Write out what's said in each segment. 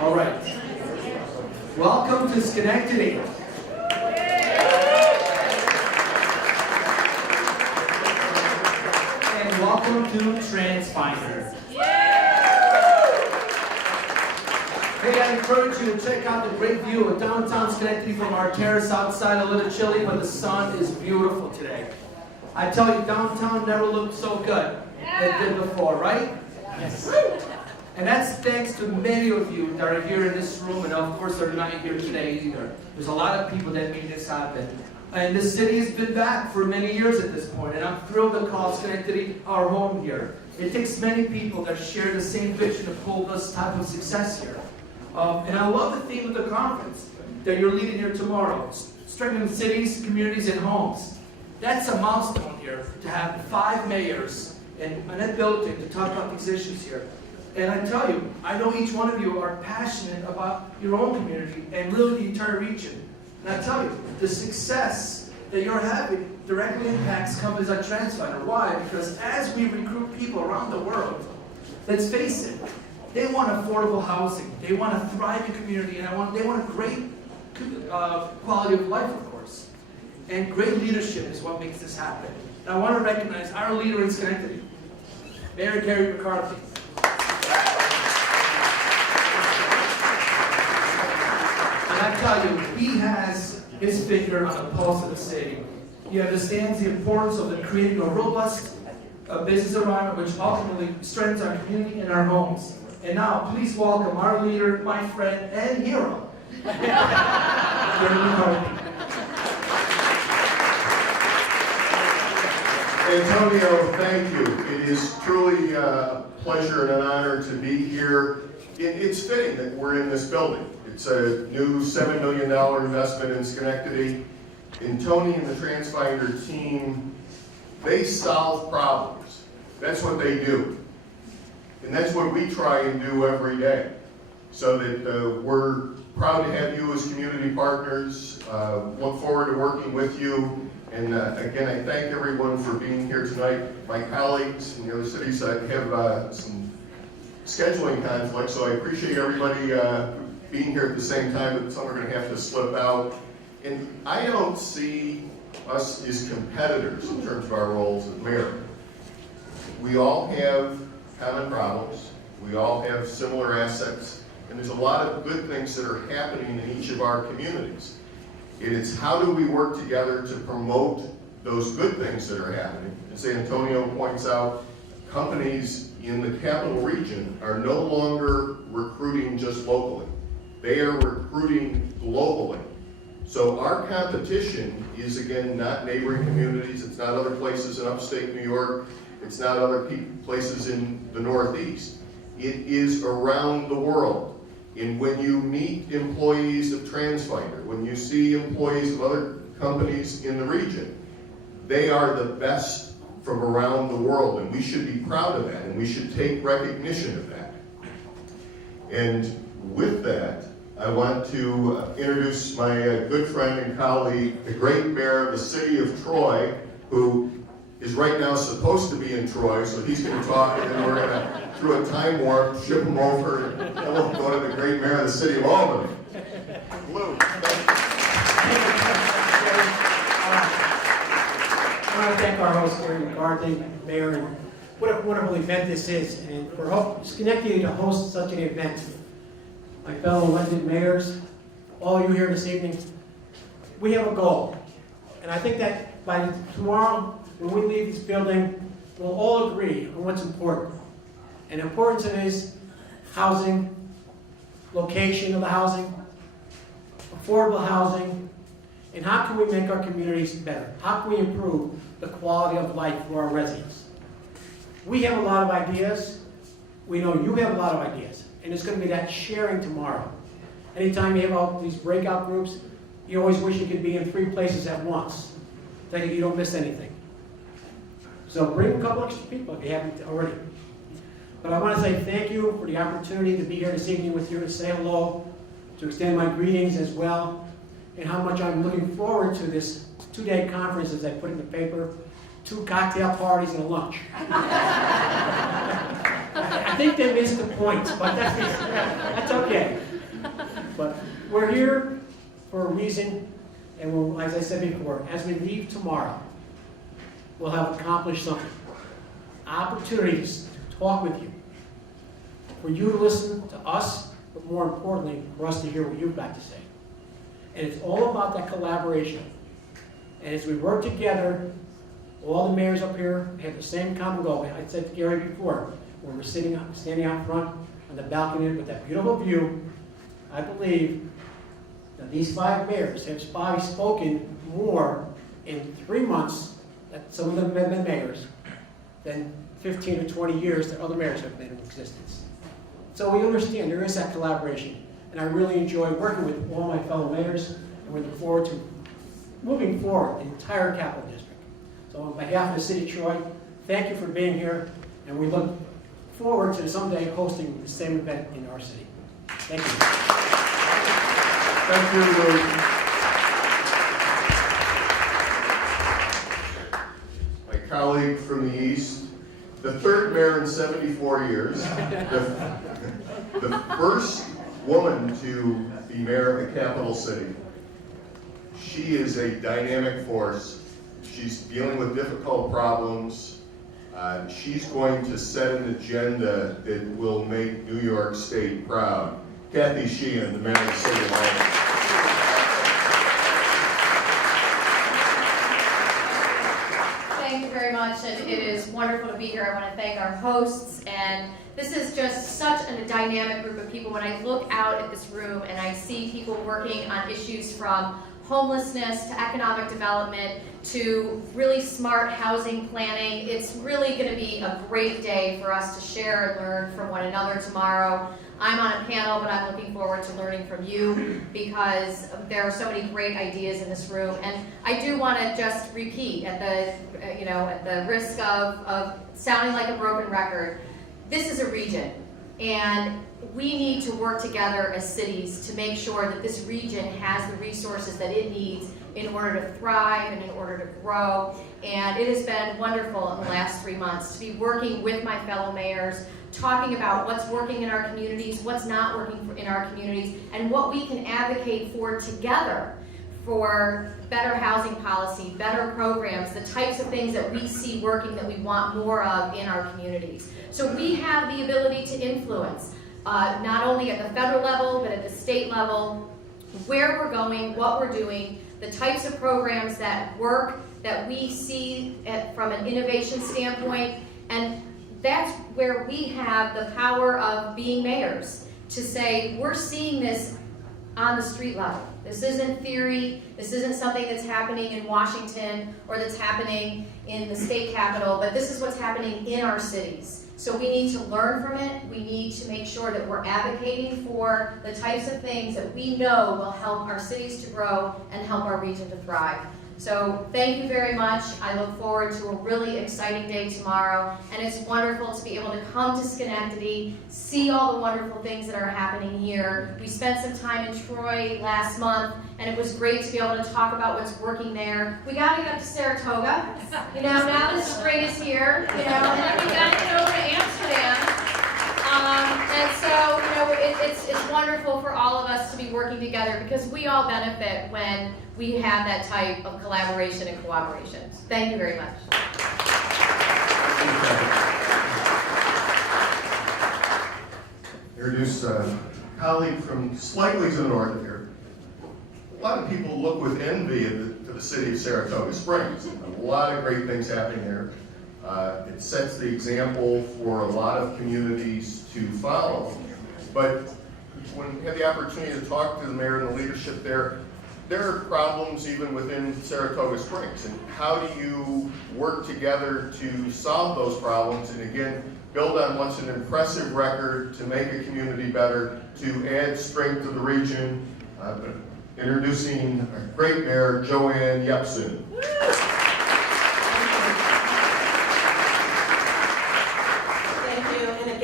All right. Welcome to Schenectady. And welcome to Transfinder. Hey, I encourage you to check out the great view of downtown Schenectady from our terrace outside. A little chilly, but the sun is beautiful today. I tell you, downtown never looked so good as it did before, right? Yes. And that's thanks to many of you that are here in this room, and of course they're not here today either. There's a lot of people that made this happen. And this city has been back for many years at this point, and I'm thrilled to call Schenectady our home here. It takes many people that share the same vision to pull this type of success here. And I love the theme of the conference that you're leading here tomorrow, strengthening cities, communities, and homes. That's a milestone here, to have 5 mayors in that building to talk about these issues here. And I tell you, I know each one of you are passionate about your own community and really the entire region. And I tell you, the success that you're having directly impacts companies like Transfinder. Why? Because as we recruit people around the world, let's face it, they want affordable housing, they want a thriving community, and they want a great quality of life, of course. And great leadership is what makes this happen. And I want to recognize our leader in Schenectady, Mayor Gary McCarthy. And I tell you, he has his finger on the pulse of the city. He understands the importance of creating a robust business environment which ultimately strengthens our community and our homes. And now, please welcome our leader, my friend, and hero, Gary McCarthy. Antonio, thank you. It is truly a pleasure and an honor to be here. It's fitting that we're in this building. It's a new $7 million investment in Schenectady. And Tony and the Transfinder team, they solve problems. That's what they do. And that's what we try and do every day. So that we're proud to have you as community partners. Look forward to working with you. And again, I thank everyone for being here tonight. My colleagues in the other cities have some scheduling conflicts, so I appreciate everybody being here at the same time, but some are going to have to slip out. And I don't see us as competitors in terms of our roles as mayor. We all have common problems. We all have similar assets. And there's a lot of good things that are happening in each of our communities. It's how do we work together to promote those good things that are happening. As Antonio points out, companies in the capital region are no longer recruiting just locally. They are recruiting globally. So our competition is, again, not neighboring communities. It's not other places in upstate New York. It's not other places in the Northeast. It is around the world. And when you meet employees of Transfinder, when you see employees of other companies in the region, they are the best from around the world, and we should be proud of that, and we should take recognition of that. And with that, I want to introduce my good friend and colleague, the great mayor of the city of Troy, who is right now supposed to be in Troy, so he's going to talk, and then we're going to, through a time warp, ship him over, and we'll go to the great mayor of the city of Albany. Lou. I want to thank our host, Gary McCarthy, Mayor, and what a wonderful event this is. And for Schenectady to host such an event, my fellow elected mayors, all you here this evening, we have a goal. And I think that by tomorrow, when we leave this building, we'll all agree on what's important. And the importance of it is housing, location of the housing, affordable housing, and how can we make our communities better? How can we improve the quality of life for our residents? We have a lot of ideas. We know you have a lot of ideas. And it's going to be that sharing tomorrow. Anytime you have all these breakout groups, you always wish you could be in 3 places at once, that you don't miss anything. So bring a couple extra people if you haven't already. But I want to say thank you for the opportunity to be here this evening with you, to say hello, to extend my greetings as well, and how much I'm looking forward to this 2-day conference, as I put in the paper, 2 cocktail parties and a lunch. I think they missed the point, but that's okay. But we're here for a reason, and we'll, as I said before, as we leave tomorrow, we'll have accomplished something. Opportunities to talk with you, for you to listen to us, but more importantly, for us to hear what you've got to say. And it's all about that collaboration. And as we work together, all the mayors up here have the same common goal. I said to Gary before, when we're standing out front on the balcony with that beautiful view, I believe that these 5 mayors have probably spoken more in 3 months, that some of them have been mayors, than 15 or 20 years that other mayors have been in existence. So we understand there is that collaboration, and I really enjoy working with all my fellow mayors, and we look forward to moving forward the entire capital district. So on behalf of the city of Troy, thank you for being here, and we look forward to someday hosting the same event in our city. Thank you. Thank you, Lou. My colleague from the East, the 3rd mayor in 74 years, the first woman to be mayor of the capital city. She is a dynamic force. She's dealing with difficult problems. She's going to set an agenda that will make New York State proud. Kathy Sheehan, the mayor of the city of Albany. Thank you very much, and it is wonderful to be here. I want to thank our hosts, and this is just such a dynamic group of people. When I look out at this room and I see people working on issues from homelessness to economic development to really smart housing planning, it's really going to be a great day for us to share and learn from one another tomorrow. I'm on a panel, but I'm looking forward to learning from you because there are so many great ideas in this room. And I do want to just repeat at the risk of sounding like a broken record, this is a region, and we need to work together as cities to make sure that this region has the resources that it needs in order to thrive and in order to grow. And it has been wonderful in the last 3 months to be working with my fellow mayors, talking about what's working in our communities, what's not working in our communities, and what we can advocate for together for better housing policy, better programs, the types of things that we see working that we want more of in our communities. So we have the ability to influence, not only at the federal level, but at the state level, where we're going, what we're doing, the types of programs that work, that we see from an innovation standpoint, and that's where we have the power of being mayors to say, we're seeing this on the street level. This isn't theory, this isn't something that's happening in Washington or that's happening in the state capitol, but this is what's happening in our cities. So we need to learn from it. We need to make sure that we're advocating for the types of things that we know will help our cities to grow and help our region to thrive. So thank you very much. I look forward to a really exciting day tomorrow, and it's wonderful to be able to come to Schenectady, see all the wonderful things that are happening here. We spent some time in Troy last month, and it was great to be able to talk about what's working there. We got to get up to Saratoga. Now the spring is here, and then we got to get over to Amsterdam. And so, it's wonderful for all of us to be working together because we all benefit when we have that type of collaboration and cooperation. Thank you very much. Introduce a colleague from slightly to the north of here. A lot of people look with envy to the city of Saratoga Springs. A lot of great things happening there. It sets the example for a lot of communities to follow. But when we had the opportunity to talk to the mayor and the leadership there are problems even within Saratoga Springs. And how do you work together to solve those problems and again, build on what's an impressive record to make a community better, to add strength to the region? Introducing a great mayor, Joanne Yepsen.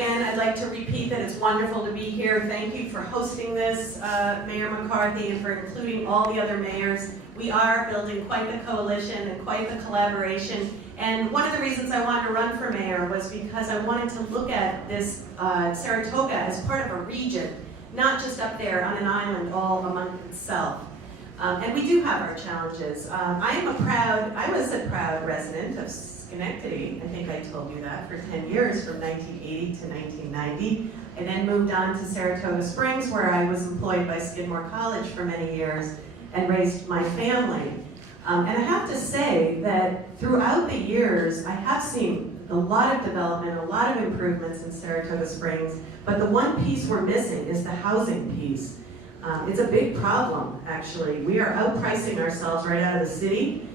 I'd like to repeat that it's wonderful to be here. Thank you for hosting this, Mayor McCarthy, and for including all the other mayors. We are building quite the coalition and quite the collaboration. And one of the reasons I wanted to run for mayor was because I wanted to look at this Saratoga as part of a region not just up there on an island all among itself. And we do have our challenges. I was a proud resident of Schenectady. I think I told you that, for 10 years, from 1980 to 1990. I then moved on to Saratoga Springs, where I was employed by Skidmore College for many years and raised my family. And I have to say that throughout the years, I have seen a lot of development, a lot of improvements in Saratoga Springs, but the one piece we're missing is the housing piece. It's a big problem, actually. We are outpricing ourselves right out of the city.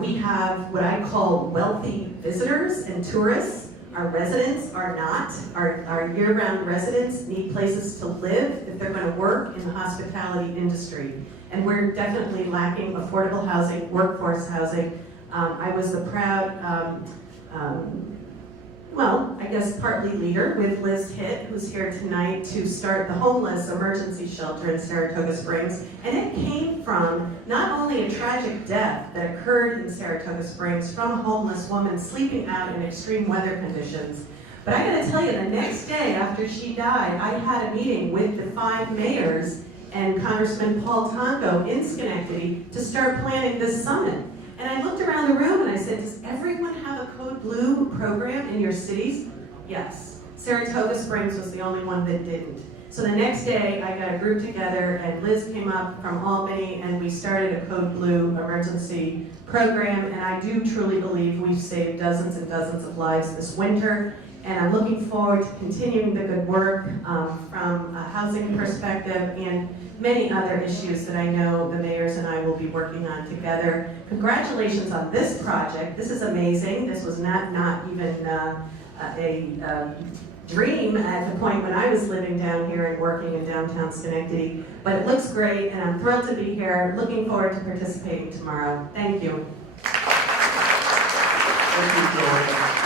We have what I call wealthy visitors and tourists. Our residents are not. Our year-round residents need places to live if they're going to work in the hospitality industry. And we're definitely lacking affordable housing, workforce housing. I was the proud, I guess partly leader with Liz Hitt, who's here tonight, to start the homeless emergency shelter in Saratoga Springs. And it came from not only a tragic death that occurred in Saratoga Springs from a homeless woman sleeping out in extreme weather conditions, but I gotta tell you, the next day after she died, I had a meeting with the 5 mayors and Congressman Paul Tonko in Schenectady to start planning this summit. And I looked around the room and I said, does everyone have a Code Blue program in your cities? Yes. Saratoga Springs was the only one that didn't. So the next day I got a group together and Liz came up from Albany and we started a Code Blue emergency program, and I do truly believe we've saved dozens and dozens of lives this winter. And I'm looking forward to continuing the good work from a housing perspective and many other issues that I know the mayors and I will be working on together. Congratulations on this project. This is amazing. This was not even a dream at the point when I was living down here and working in downtown Schenectady. But it looks great, and I'm thrilled to be here. Looking forward to participating tomorrow. Thank you. Thank you, Joanne.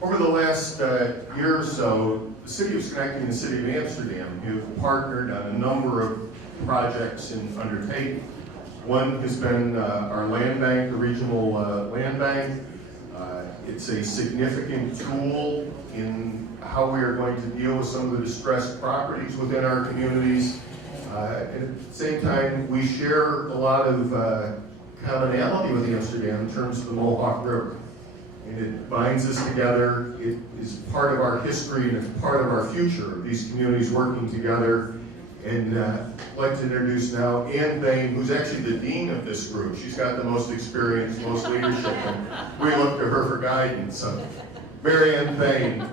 Over the last year or so, the City of Schenectady and the City of Amsterdam have partnered on a number of projects and undertaking. One has been our land bank, the regional land bank. It's a significant tool in how we are going to deal with some of the distressed properties within our communities. And at the same time, we share a lot of commonality with Amsterdam in terms of the Mohawk River. And it binds us together. It is part of our history and it's part of our future, these communities working together. And I'd like to introduce now Ann Thane, who's actually the dean of this group. She's got the most experience, most leadership, and we look to her for guidance. So, Mary Ann Thane.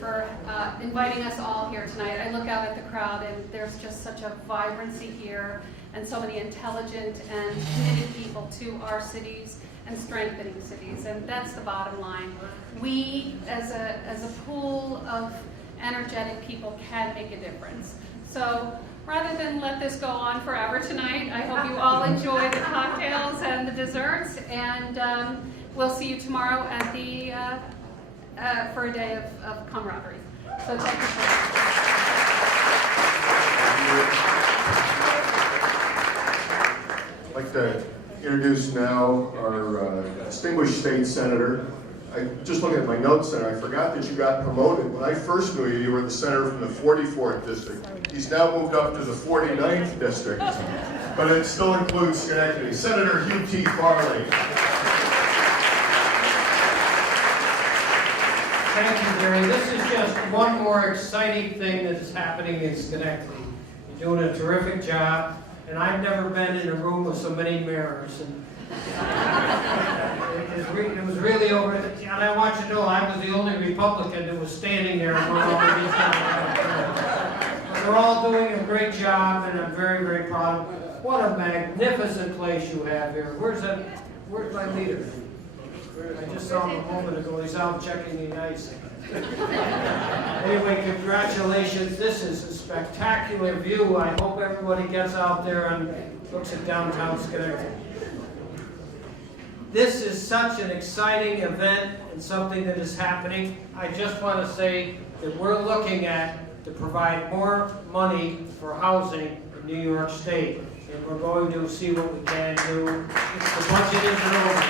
For inviting us all here tonight. I look out at the crowd and there's just such a vibrancy here and so many intelligent and committed people to our cities and strengthening cities, and that's the bottom line. We as a pool of energetic people can make a difference. So rather than let this go on forever tonight, I hope you all enjoy the cocktails and the desserts, and we'll see you tomorrow at the for a day of camaraderie. So thank you. I'd like to introduce now our distinguished state senator. I just looking at my notes there, I forgot that you got promoted. When I first knew you, you were the senator from the 44th district. He's now moved up to the 49th district, but it still includes Schenectady. Senator Hugh T. Farley. Thank you, Gary. This is just one more exciting thing that is happening in Schenectady. You're doing a terrific job, and I've never been in a room with so many mayors. And it was really over. And I want you to know I was the only Republican that was standing there among all of these guys. They're all doing a great job, and I'm very, very proud. What a magnificent place you have here. Where's my leader? I just saw him a moment ago. He's out checking the ice. Anyway, congratulations. This is a spectacular view. I hope everybody gets out there and looks at downtown Schenectady. This is such an exciting event and something that is happening. I just want to say that we're looking at to provide more money for housing in New York State. and we're going to see what we can do. The budget isn't over.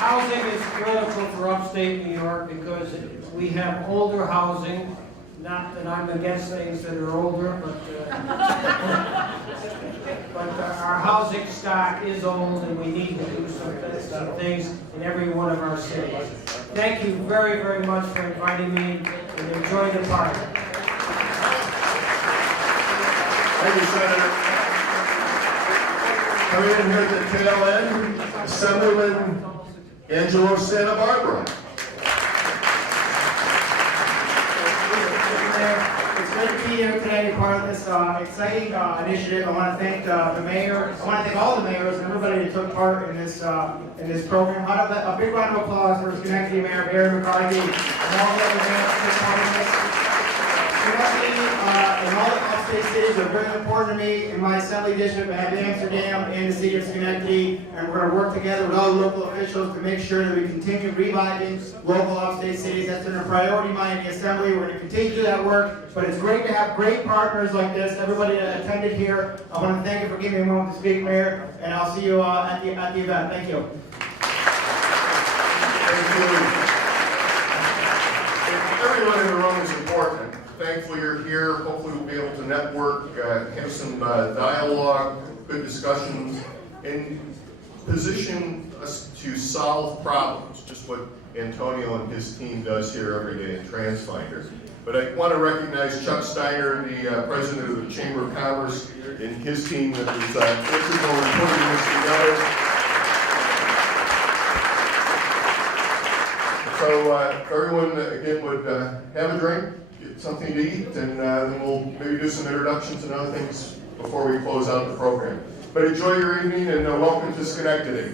Housing is critical for upstate New York because we have older housing. Not that I'm against things that are older, but our housing stock is old, and we need to do some things in every one of our cities. Thank you very, very much for inviting me, and enjoy the party. Thank you, Senator. Coming in here at the tail end, Assemblyman Angelo Santa Barbara. It's good to be here today, part of this exciting initiative. I want to thank the mayor. I want to thank all the mayors and everybody that took part in this program. A big round of applause for Schenectady Mayor Gary McCarthy and all the other mayors that took part in this. Schenectady and all the upstate cities are very important to me. In my assembly district, I have Amsterdam and the city of Schenectady, and we're going to work together with all the local officials to make sure that we continue reviving local upstate cities. That's been a priority of mine in the assembly. We're going to continue to do that work, but it's great to have great partners like this. Everybody that attended here, I want to thank you for giving me a moment to speak, Mayor, and I'll see you at the event. Thank you. Thank you. Everyone in the room is important. Thankfully you're here. Hopefully we'll be able to network, have some dialogue, good discussions, and position us to solve problems, just what Antonio and his team does here every day at Transfinder. But I want to recognize Chuck Steiner, the president of the Chamber of Commerce, and his team that was integral in putting this together. So everyone, again, would have a drink, get something to eat, and then we'll maybe do some introductions and other things before we close out the program. But enjoy your evening, and welcome to Schenectady.